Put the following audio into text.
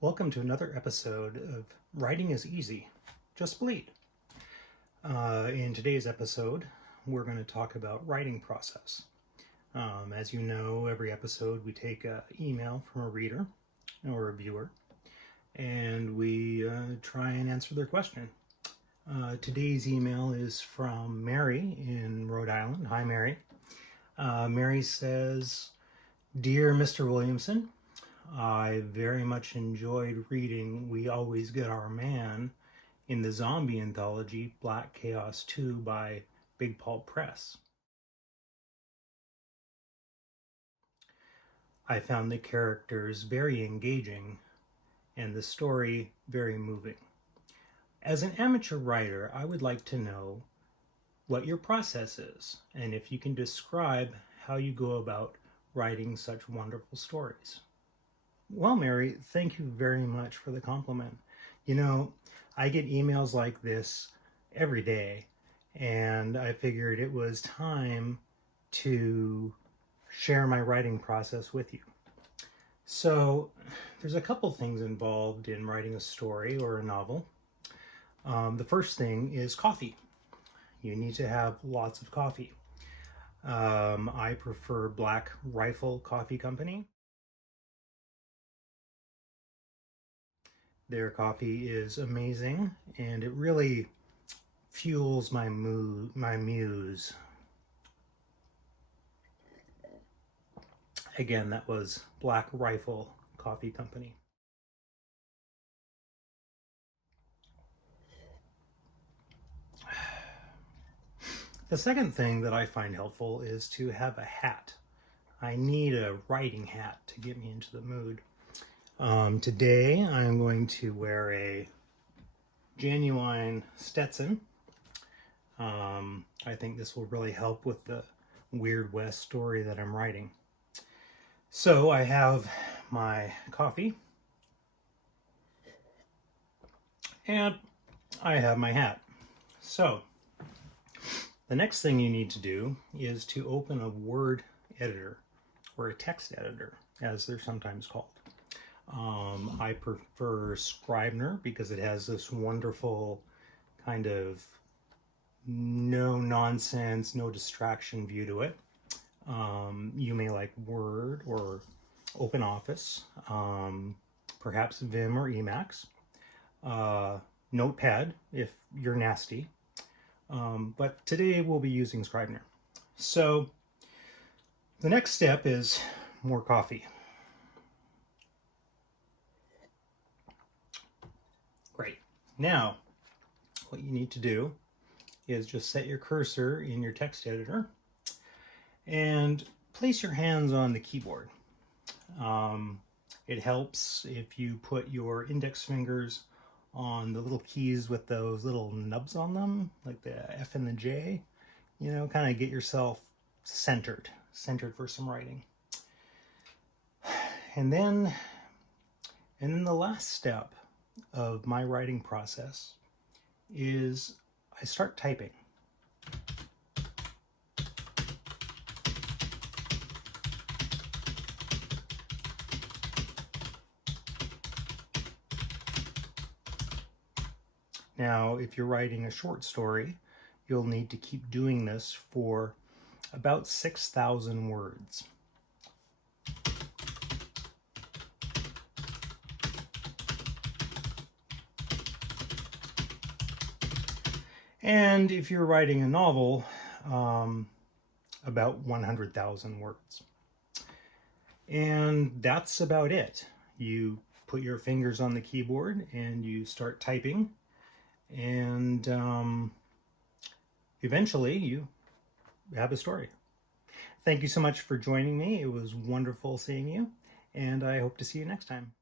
Welcome to another episode of Writing is Easy, Just Bleed. In today's episode, we're going to talk about writing process. As you know, every episode we take an email from a reader or a viewer, and we try and answer their question. Today's email is from Mary in Rhode Island. Hi, Mary. Mary says, "Dear Mr. Williamson, I very much enjoyed reading We Always Get Our Man in the zombie anthology Black Chaos 2 by Big Pulp Press. I found the characters very engaging and the story very moving. As an amateur writer, I would like to know what your process is and if you can describe how you go about writing such wonderful stories." Well, Mary, thank you very much for the compliment. You know, I get emails like this every day, and I figured it was time to share my writing process with you. So, there's a couple things involved in writing a story or a novel. The first thing is coffee. You need to have lots of coffee. I prefer Black Rifle Coffee Company. Their coffee is amazing, and it really fuels my muse. Again, that was Black Rifle Coffee Company. The second thing that I find helpful is to have a hat. I need a writing hat to get me into the mood. Today I'm going to wear a genuine Stetson. I think this will really help with the Weird West story that I'm writing. So I have my coffee and I have my hat. So the next thing you need to do is to open a word editor or a text editor, as they're sometimes called. I prefer Scrivener because it has this wonderful kind of no nonsense, no distraction view to it. You may like Word or OpenOffice, perhaps Vim or Emacs, Notepad if you're nasty. But today we'll be using Scrivener. So the next step is more coffee. Great. Now, what you need to do is just set your cursor in your text editor and place your hands on the keyboard. It helps if you put your index fingers on the little keys with those little nubs on them, like the F and the J, you know, kind of get yourself centered for some writing. And then the last step of my writing process is I start typing. Now, if you're writing a short story, you'll need to keep doing this for about 6,000 words. And if you're writing a novel, about 100,000 words. And that's about it. You put your fingers on the keyboard and you start typing, and eventually you have a story. Thank you so much for joining me. It was wonderful seeing you, and I hope to see you next time.